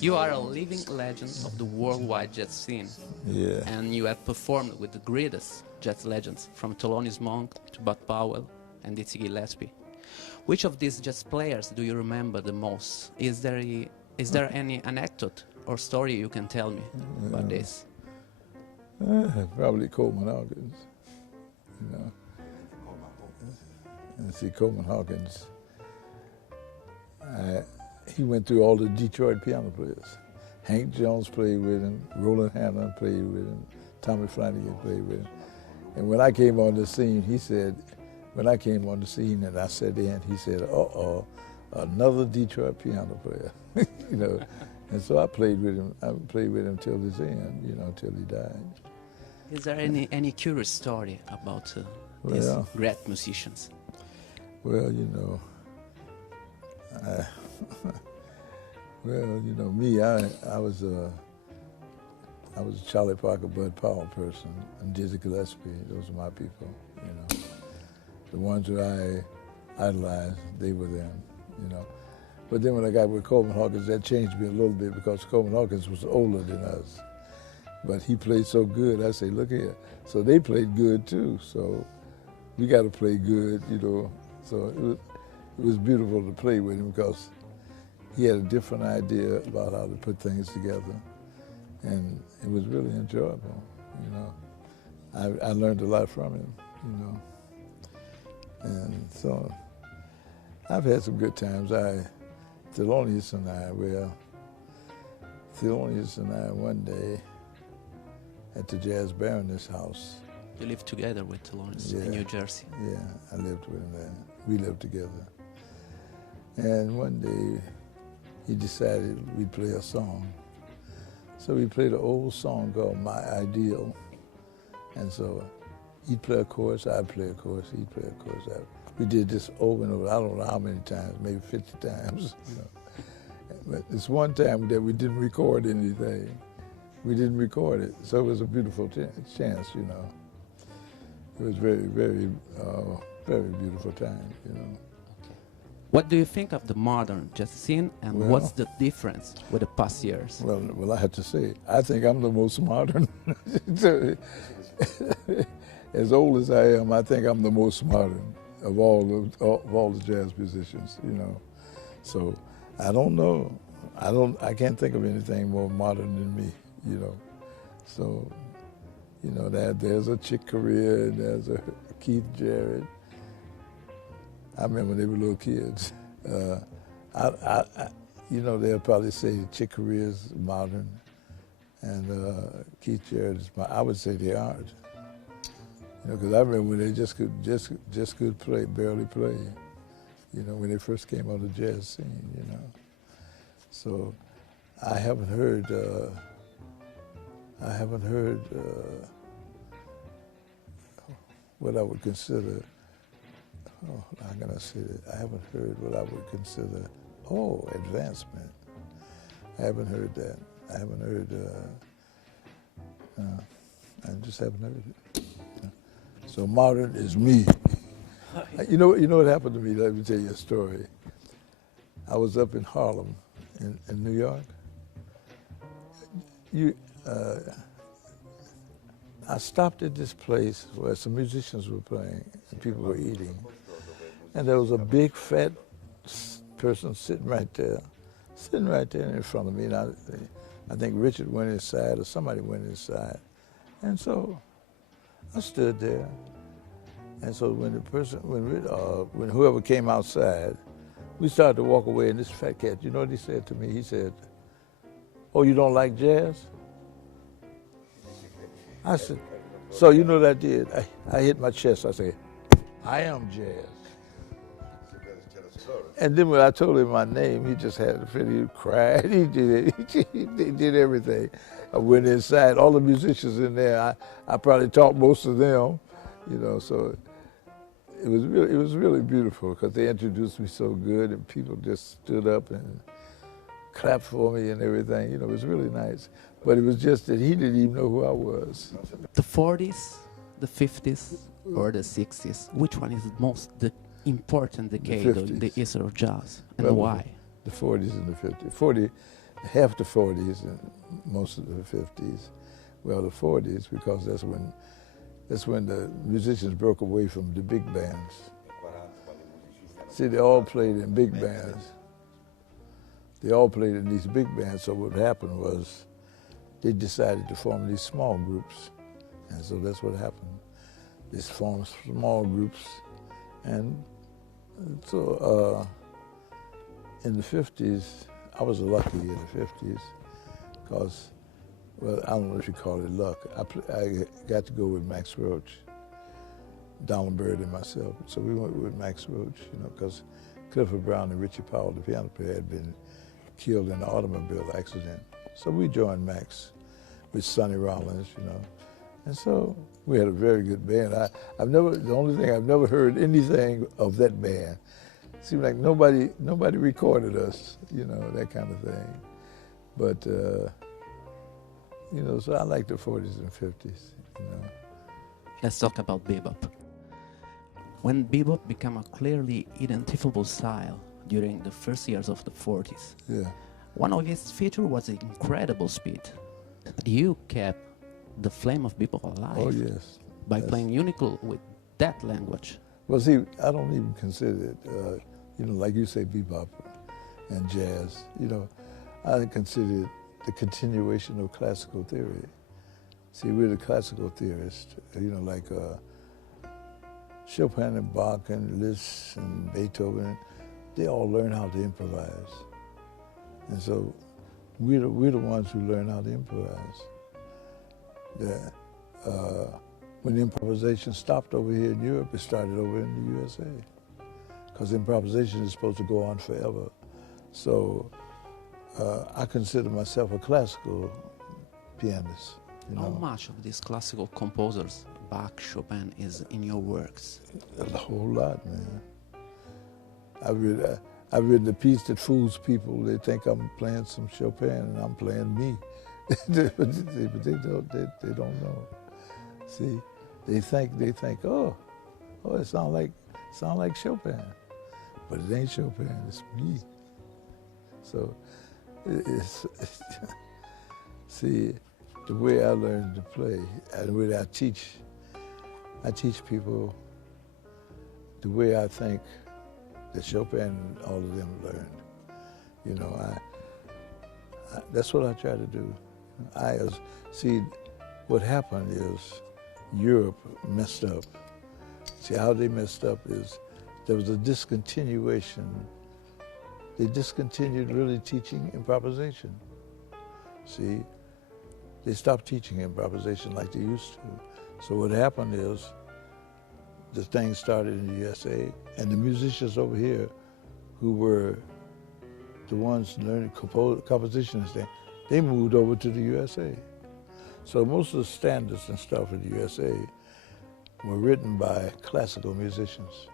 You are a living legend of the worldwide jazz scene. Yeah. And you have performed with the greatest jazz legends, from Thelonious Monk to Bud Powell and Dizzy Gillespie. Which of these jazz players do you remember the most? Is there any anecdote or story you can tell me about this? Probably Coleman Hawkins, you know. And see, Coleman Hawkins, he went through all the Detroit piano players. Hank Jones played with him, Roland Hanna played with him, Tommy Flanagan played with him. And when I came on the scene, he said, when I came on the scene and I sat in, he said, uh-oh, another Detroit piano player, you know. And so I played with him till his end, you know, till he died. Is there any curious story about these great musicians? Well, you know, me, I was a Charlie Parker, Bud Powell person, and Dizzy Gillespie. Those are my people, you know. The ones who I idolized, they were them, you know. But then when I got with Coleman Hawkins, that changed me a little bit because Coleman Hawkins was older than us. But he played so good, I say, look here. So they played good too, so we got to play good, you know. So it was beautiful to play with him because he had a different idea about how to put things together. And it was really enjoyable, you know. I learned a lot from him, you know. And so I've had some good times. Thelonious and I, one day at the Jazz Baroness house. You lived together with Thelonious in New Jersey. Yeah, I lived with him there. We lived together. And one day he decided we'd play a song. So we played an old song called My Ideal. And so he'd play a chorus, I'd play a chorus, he'd play a chorus. We did this over and over, I don't know how many times, maybe 50 times. You know. But it's one time that we didn't record anything. We didn't record it, so it was a beautiful chance, you know. It was very, very, very beautiful time, you know. What do you think of the modern jazz scene, and what's the difference with the past years? Well, I have to say, I think I'm the most modern. As old as I am, I think I'm the most modern of all the jazz musicians, you know. So I don't know. I can't think of anything more modern than me, you know. So, you know, there's a Chick Corea, there's a Keith Jarrett. I remember when they were little kids. You know, they'll probably say Chick Corea is modern, and Keith Jarrett is modern. I would say they aren't. You know, because I remember when they just could play, barely play. You know, when they first came on the jazz scene. You know, so I haven't heard what I would consider. Oh, how can I say that? I haven't heard what I would consider, advancement. I haven't heard that. I haven't heard, I just haven't heard it. So modern is me. You know what happened to me? Let me tell you a story. I was up in Harlem, in New York. I stopped at this place where some musicians were playing and people were eating. And there was a big fat person sitting right there in front of me. And I think Richard went inside or somebody went inside. And so I stood there. And so when whoever came outside, we started to walk away, and this fat cat, you know what he said to me? He said, "Oh, you don't like jazz?" I said, so you know what I did? I hit my chest. I said, "I am jazz." And then when I told him my name, he just had a fit. He cried. He did it. He did everything. I went inside. All the musicians in there, I probably taught most of them, you know. So it was really beautiful because they introduced me so good, and people just stood up and clapped for me and everything. You know, it was really nice. But it was just that he didn't even know who I was. The 40s, the 50s, or the 60s? Which one is the important decade in the history of jazz, and why? The 40s and the 50s. half the 40s and most of the 50s. Well, the 40s, because that's when the musicians broke away from the big bands. See, they all played in big bands. They all played in these big bands, so what happened was they decided to form these small groups. And so that's what happened. They formed small groups. And so in the 50s, I was lucky in the 50s because, well, I don't know if you call it luck. I got to go with Max Roach, Donald Byrd and myself. So we went with Max Roach, you know, because Clifford Brown and Richie Powell, the piano player, had been killed in an automobile accident. So we joined Max with Sonny Rollins, you know. And so we had a very good band. The only thing I've never heard anything of that band. It seemed like nobody recorded us, you know, that kind of thing. But, you know, so I like the 40s and 50s, you know. Let's talk about bebop. When bebop became a clearly identifiable style during the first years of the 40s, yeah. One of its features was the incredible speed. You kept the flame of bebop alive. Oh, yes. By playing uniquely with that language. Well, see, I don't even consider it, you know, like you say, bebop and jazz. You know, I consider it the continuation of classical theory. See, we're the classical theorists, you know, like Chopin and Bach and Liszt and Beethoven. They all learn how to improvise. And so we're the ones who learn how to improvise. When improvisation stopped over here in Europe, it started over in the USA. Because improvisation is supposed to go on forever. So I consider myself a classical pianist. You know? How much of these classical composers, Bach, Chopin, is in your works? A whole lot, man. I've written a piece that fools people. They think I'm playing some Chopin and I'm playing me. But they don't know. See, they think, oh, it sound like Chopin, but it ain't Chopin. It's me. So, it's see, the way I learn to play and the way I teach people the way I think that Chopin and all of them learned. You know, that's what I try to do. See, what happened is Europe messed up. See, how they messed up is there was a discontinuation. They discontinued really teaching improvisation. See, they stopped teaching improvisation like they used to. So what happened is the thing started in the USA, and the musicians over here who were the ones learning composition and things, they moved over to the USA. So most of the standards and stuff in the USA were written by classical musicians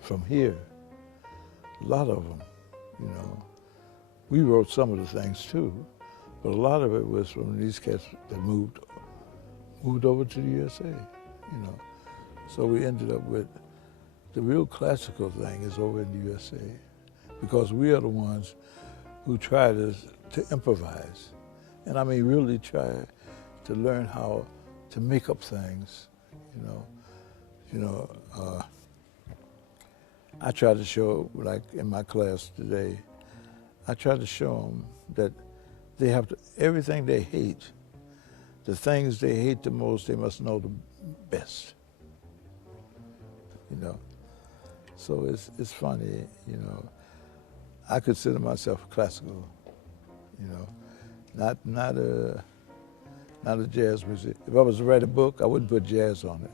from here. A lot of them, you know. We wrote some of the things too, but a lot of it was from these cats that moved over to the USA, you know. So we ended up with the real classical thing is over in the USA because we are the ones who try to improvise. And I mean really try to learn how to make up things, you know. I try to show, like in my class today, I try to show them that they have to, everything they hate, the things they hate the most, they must know the best, you know. So it's funny, you know. I consider myself classical, you know, not a jazz music. If I was to write a book, I wouldn't put jazz on it.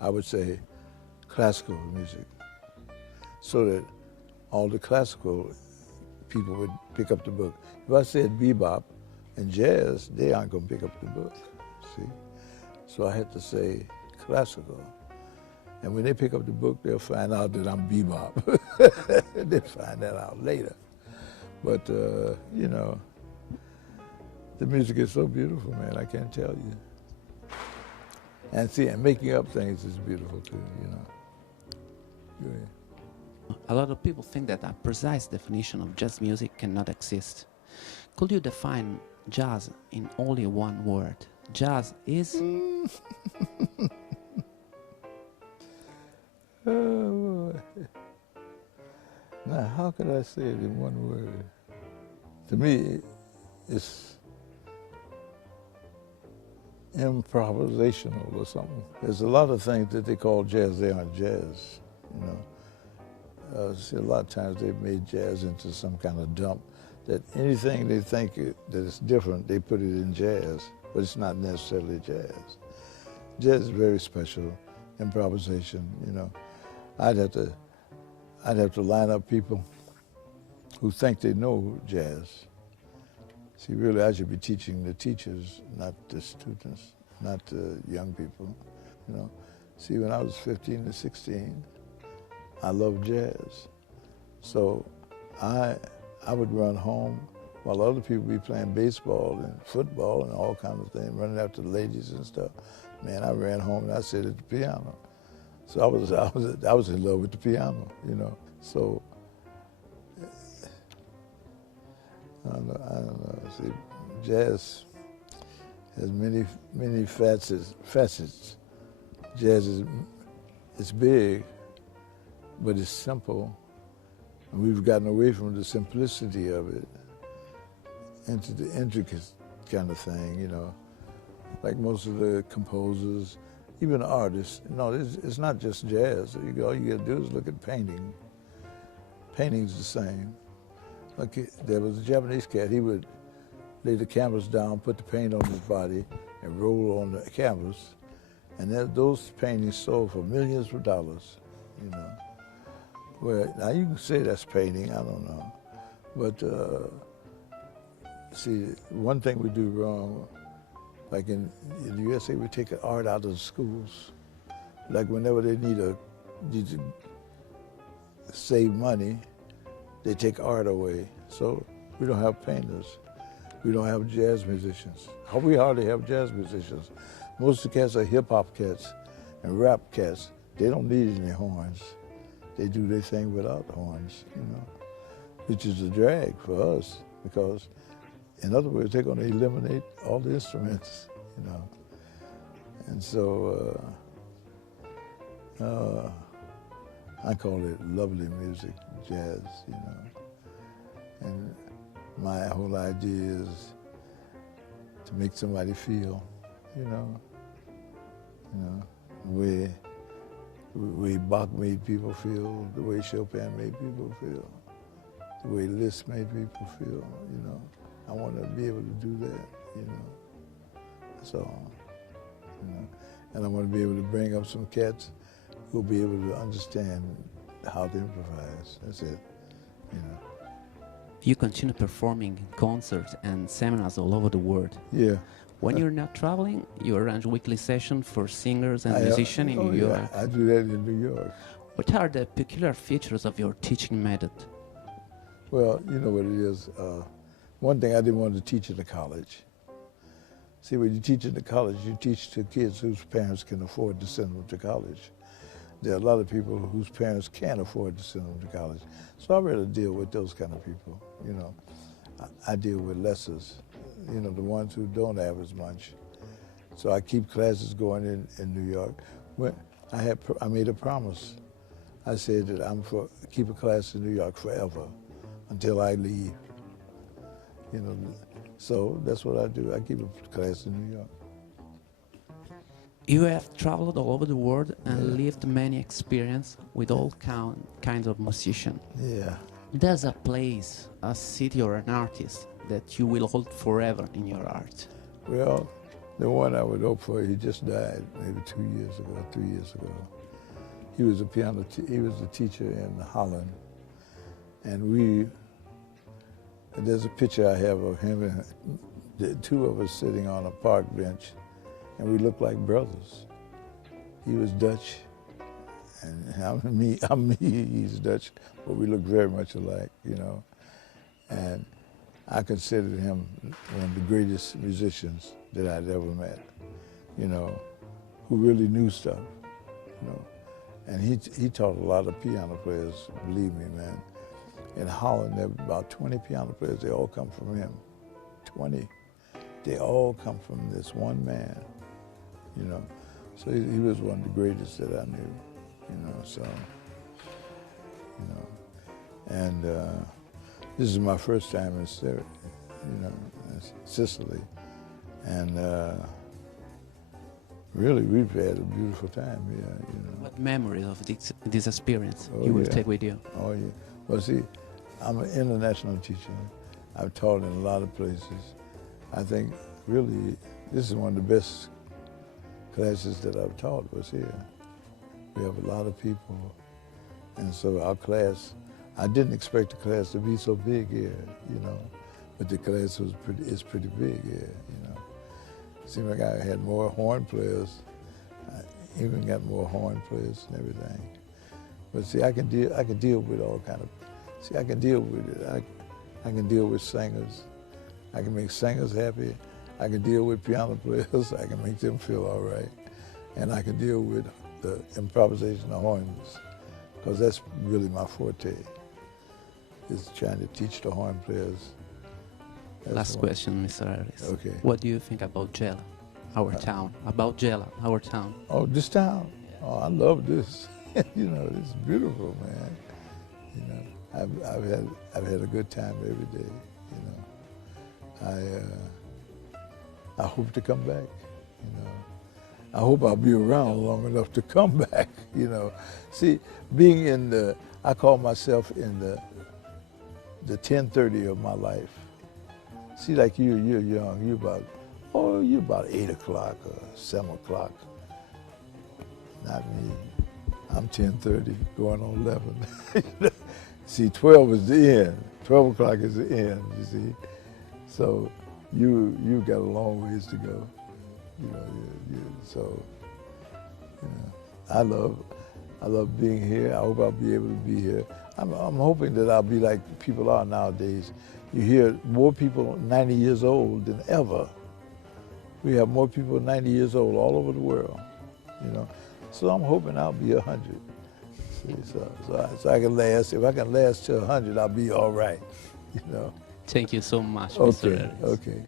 I would say classical music, so that all the classical people would pick up the book. If I said bebop and jazz, they aren't going to pick up the book, see? So I had to say classical. And when they pick up the book, they'll find out that I'm bebop. They'll find that out later. But, you know, the music is so beautiful, man, I can't tell you. And see, and making up things is beautiful too, you know. Yeah. A lot of people think that a precise definition of jazz music cannot exist. Could you define jazz in only one word? Jazz is? Oh, boy. Now, how could I say it in one word? To me, it's improvisational or something. There's a lot of things that they call jazz, they aren't jazz, you know. See, a lot of times they've made jazz into some kind of dump, that anything they think that is different, they put it in jazz, but it's not necessarily jazz. Jazz is very special, improvisation, you know. I'd have to line up people who think they know jazz. See, really, I should be teaching the teachers, not the students, not the young people, you know. See, when I was 15 to 16, I loved jazz. So I would run home while other people be playing baseball and football and all kinds of things, running after the ladies and stuff. Man, I ran home and I sat at the piano. So I was in love with the piano, you know. So I don't know. See, jazz has many facets. Jazz it's big, but it's simple. And we've gotten away from the simplicity of it into the intricate kind of thing, you know. Like most of the composers, even artists. No, it's not just jazz. All you got to do is look at painting. Painting's the same. Like there was a Japanese cat. He would lay the canvas down, put the paint on his body, and roll on the canvas. And those paintings sold for millions of dollars, you know. Well, now you can say that's painting, I don't know. But see, one thing we do wrong, like in the USA, we take art out of the schools. Like whenever they need to save money, they take art away. So we don't have painters. We don't have jazz musicians. We hardly have jazz musicians. Most of the cats are hip-hop cats and rap cats. They don't need any horns. They do their thing without horns, you know, which is a drag for us because, in other words, they're going to eliminate all the instruments, you know. And so I call it lovely music, jazz, you know. And my whole idea is to make somebody feel, you know, the way Bach made people feel, the way Chopin made people feel, the way Liszt made people feel, you know. I want to be able to do that, you know. That's all, you know. And I want to be able to bring up some cats who'll be able to understand how to improvise. That's it, you know. You continue performing in concerts and seminars all over the world. Yeah. When you're not traveling, you arrange weekly sessions for singers and musicians in New York. Yeah, I do that in New York. What are the peculiar features of your teaching method? Well, you know what it is. One thing I didn't want to teach at a college. See, when you teach at the college, you teach to kids whose parents can afford to send them to college. There are a lot of people whose parents can't afford to send them to college. So I rather deal with those kind of people, you know. I deal with lessers, you know, the ones who don't have as much. So I keep classes going in New York. When I made a promise. I said that I'm for keep a class in New York forever until I leave. You know, so that's what I do. I keep a class in New York. You have traveled all over the world and lived many experiences with all kinds of musicians. Yeah. There's a place, a city or an artist that you will hold forever in your art. Well, the one I would hope for, he just died maybe 3 years ago. He was he was a teacher in Holland. And there's a picture I have of him and the two of us sitting on a park bench, and we looked like brothers. He was Dutch, and I'm me, he's Dutch, but we look very much alike, you know. And I considered him one of the greatest musicians that I'd ever met, you know, who really knew stuff, you know. And he taught a lot of piano players, believe me, man. In Holland, there were about 20 piano players. They all come from him. 20. They all come from this one man, you know. So he was one of the greatest that I knew, you know, so, you know. And this is my first time in Sicily. And really, we've had a beautiful time here, you know. What memories of this experience you will take with you? Oh, yeah. Well, see, I'm an international teacher. I've taught in a lot of places. I think, really, this is one of the best classes that I've taught was here. We have a lot of people. And so our class, I didn't expect the class to be so big here, you know. But the class is pretty big here, you know. It seemed like I had more horn players. I even got more horn players and everything. But see, I can deal with all kind of. See, I can deal with it. I can deal with singers. I can make singers happy. I can deal with piano players. I can make them feel all right, and I can deal with the improvisation of horns, because that's really my forte. Is trying to teach the horn players. Last question, Mr. Harris. Okay. What do you think about Gela, our town? About Gela, our town? Oh, this town? Yeah. Oh, I love this. You know, it's beautiful, man. You know, I've had a good time every day. You know, I hope to come back. You know, I hope I'll be around long enough to come back. You know, see, being in I call myself in the 10:30 of my life. See, like you're young, you're about 8 o'clock or 7 o'clock. Not me. I'm 10:30, going on 11. See, 12 is the end. 12 o'clock is the end, you see. So you got a long ways to go. You know, so, you know, I love being here. I hope I'll be able to be here. I'm hoping that I'll be like people are nowadays. You hear more people 90 years old than ever. We have more people 90 years old all over the world, you know. So I'm hoping I'll be 100. See, so I can last. If I can last to 100, I'll be all right, you know. Thank you so much, Okay, Mr. Harris. okay.